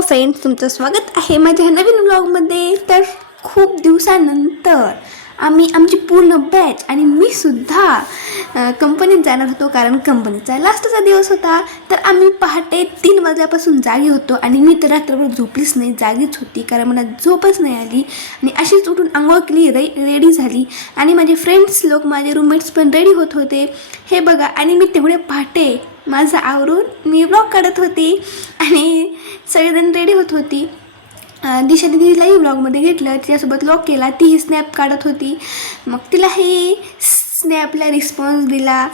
Hello friends, तुमचं स्वागत आहे माझ्या नवीन व्लॉगमध्ये. तर खूप दिवसानंतर आम्ही आमची पूर्ण बॅच आणि मी सुद्धा कंपनीत जाणार होतो, कारण कंपनीचा लास्टचा दिवस होता. तर आम्ही पहाटे 3 वाजल्यापासून जागी होतो आणि मी तर रात्रभर झोपलीच नाही, जागीच होती, कारण मला झोपच नाही आली. आणि अशीच उठून आंघोळ केली, रेडी झाली आणि माझे फ्रेंड्स लोक, माझे रूममेट्स पण रेडी होत होते. हे बघा, आणि मी तेवढे पहाटे माझं आवरून मी व्लॉग काढत होती आणि सगळेजण रेडी होत होती. दिशा दिदीलाही व्लॉगमध्ये घेतलं, तिच्यासोबत व्लॉग केला, तीही स्नॅप काढत होती. मग तिलाही स्नॅपला रिस्पॉन्स दिला,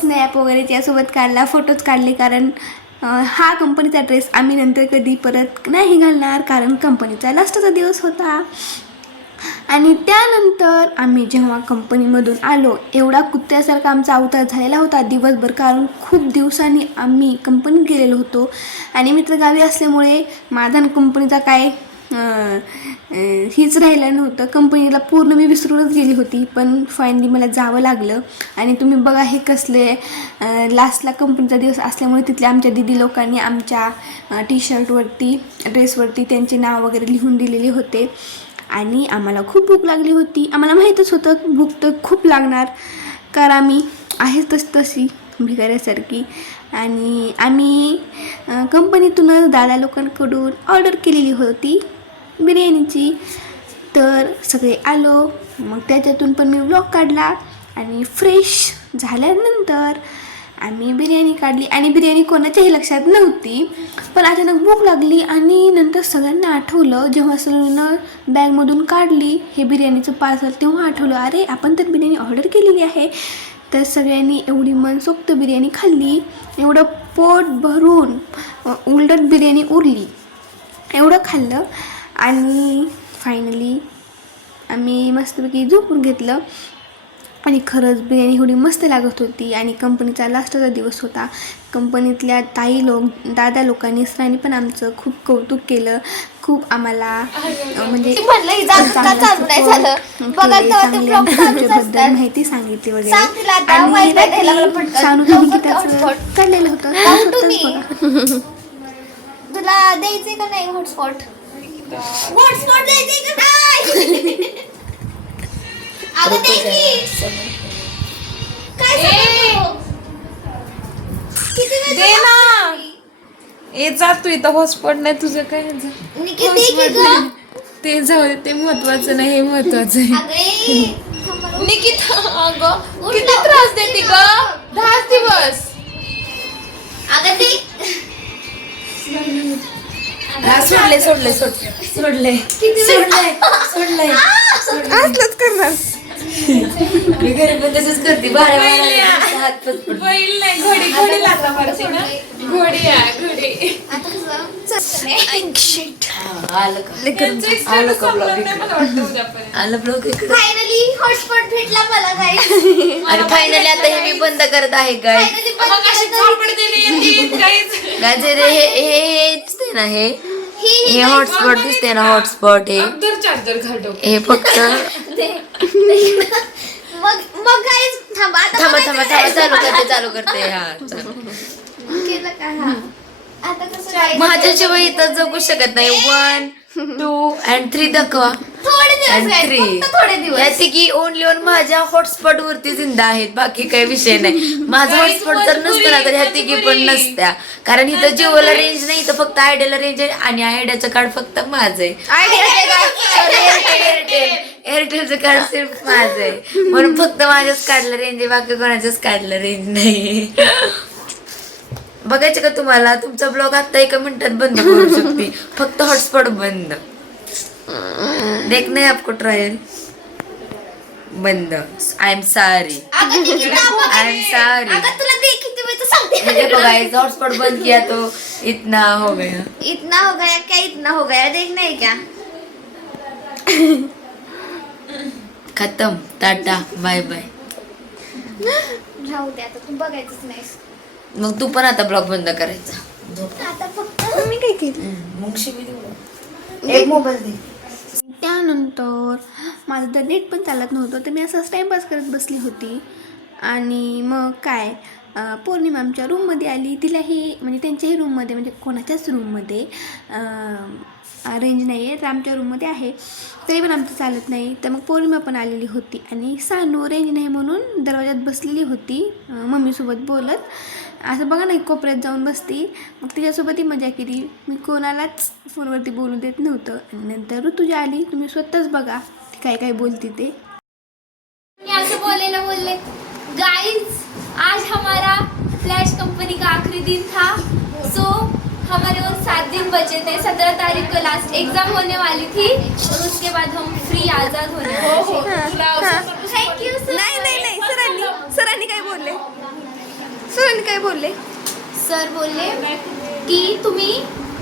स्नॅप वगैरे तिच्यासोबत काढला, फोटोज काढले. कारण हा कंपनीचा ड्रेस आम्ही नंतर कधी परत नाही घालणार, कारण कंपनीचा लास्टचा दिवस होता. आणि त्यानंतर आम्ही जेव्हा कंपनीमधून आलो, एवढा कुत्र्यासारखा आमचा अवतार झालेला होता दिवसभर, कारण खूप दिवसांनी आम्ही कंपनीत गेलेलो होतो. आणि मित्र गावी असल्यामुळे माझा कंपनीचा काय हीच राहिलं नव्हतं. कंपनीला पूर्ण मी विसरूनच गेली होती, पण फायनली मला जावं लागलं. आणि तुम्ही बघा, हे कसले लास्टला कंपनीचा दिवस असल्यामुळे तिथल्या आमच्या दीदी लोकांनी आमच्या टी शर्टवरती, ड्रेसवरती त्यांचे नाव वगैरे लिहून दिलेले होते. आणि आम्हाला खूप भूक लागली होती. आम्हाला माहीतच होतं भूक तर खूप लागणार, कारण आम्ही आहेच तशी भिकाऱ्यासारखी. आणि आम्ही कंपनीतूनच दादा लोकांकडून ऑर्डर केलेली होती बिर्याणीची. तर सगळे आलो, मग त्याच्यातून पण मी व्लॉग काढला. आणि फ्रेश झाल्यानंतर आम्ही बिर्याणी काढली. आणि बिर्याणी कोणाच्याही लक्षात नव्हती, पण अचानक भूक लागली. आणि नंतर सगळ्यांना आठवलं, जेव्हा सगळ्यांना बॅगमधून काढली हे बिर्याणीचं पार्सल, तेव्हा आठवलं, अरे आपण तर बिर्याणी ऑर्डर केलेली आहे. तर सगळ्यांनी एवढी मनसोक्त बिर्याणी खाल्ली, एवढं पोट भरून उलट बिर्याणी उरली, एवढं खाल्लं. आणि फायनली आम्ही मस्तपैकी झोपून घेतलं. आणि खरंच बिर्याणी एवढी मस्त लागत होती. आणि कंपनीचा लास्टचा दिवस होता. कंपनीतल्या ताई लोक, दादा लोकांनी, सरांनी पण आमचं खूप कौतुक केलं. खूप आम्हाला म्हणजे माहिती सांगितली वगैरे. आणि काढलेलं होतं. तुला द्यायचंय का नाही हॉटस्पॉट? हॉटस्पॉट द्यायचंय का नाही? अगं दे ना. ए जा, तू इथं हॉटस्पॉट नाही तुझं काय. ते जाऊ दे, ते महत्वाचं नाही, हे महत्वाचं आहे. निकिता अगं किती त्रास देते ग, 10 दिवस. सोडले असलंच करणार. मी घरी पण तसंच करते, बैल नाही, घोडी लाथा मारते ना, घोडी फायनली हॉटस्पॉट भेटला मला गाईस. आणि फायनली आता हे मी बंद करत आहे गाईस. हेच ते ना, हे हॉटस्पॉट दिसते ना, हॉटस्पॉट हे फक्त मग गाईस थांबा चालू करते. हा चालू केलं का? हा आता कसं माझ्याशिवाय इथं जगू शकत नाही. 1, 2 and 3 दाखवा. थोडे दिवस याचे की ओनली ओन माझ्या हॉटस्पॉट वरती जिंदा आहेत, बाकी काही विषय नाही. माझा हॉटस्पॉट जर नसतं ना तर ह्या तिघी पण नसत्या, कारण इथं जिओला रेंज नाही, इथं फक्त आयडियाला रेंज आहे. आणि आयडियाचं कार्ड फक्त माझं आहे, एअरटेलचं कार्ड सिर्फ माझं आहे, म्हणून फक्त माझ्याच कार्डला रेंज आहे, बाकी कोणाच्याच कार्डला रेंज नाही. बघायचं का तुम्हाला? तुमचा ब्लॉग आता 1 मिनिटात बंद करू शकते, फक्त हॉटस्पॉट बंद. देखना है आपको ट्रायल बंद. I am sorry. हॉटस्पॉट बंद किया तो इतना हो गया क्या इतना हो गया देखना है क्या? खत्म, टाटा बाय बाय. राहू दे, आता तू बघायचंच नाही. मग तू पण आता ब्लॉग बंद करायचा. आता फक्त मी काय केलं, एक मोबाईल दे. त्यानंतर माझं तर नेट पण चालत नव्हतं, तर मी असंच टाईमपास करत बसली होती. आणि मग काय, पौर्णिमा आमच्या रूममध्ये आली. तिलाही म्हणजे त्यांच्याही रूममध्ये म्हणजे कोणाच्याच रूममध्ये रेंज नाही आहे, तर आमच्या रूममध्ये आहे, तरी पण आमचं चालत नाही. तर मग पौर्णिमा पण आलेली होती आणि सानू रेंज नाही म्हणून दरवाजात बसलेली होती मम्मीसोबत बोलत. असं बघा ना, कोपऱ्यात जाऊन बसती. मग तिच्यासोबतही मजा केली. मी कोणालाच फोनवरती बोलू देत नव्हतं. आणि नंतर ऋतुजा आली. तुम्ही स्वतःच बघा ती काय काय बोलती ते. मी असं बोलले गाइस, आज हमारा फ्लैश कंपनी का आखिरी दिन था. सो हमारे और 7 दिन बचे थे. 17 तारीख को लास्ट एग्जाम होने वाली थी और उसके बाद हम फ्री आज़ाद होने वाले. Thank you sir. नाही सरांनी काय बोलले? सरांनी काय बोलले? सर बोलले की तुम्ही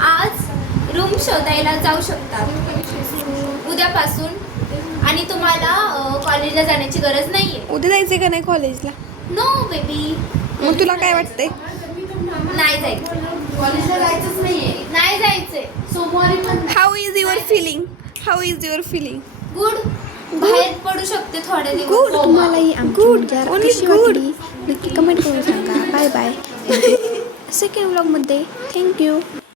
आज रूम शोधायला जाऊ शकता उद्यापासून आणि तुम्हाला कॉलेजला जाण्याची गरज नाहीये. उद्या जायचं का नाही कॉलेजला? No baby. मग तुला काय वाटतंय? नाही जायचं. कॉलेजला जायचंच नाहीये. नाही जायचंय. सोमवारी पण. How is your feeling? Good. बाहेर पडू शकते थोडे दिवस. गुड. तुम्हालाही आमची मजा कशी वाटली नक्की कमेंट करून सांगा. Bye bye. सेकंड व्लॉगमध्ये थँक्यू.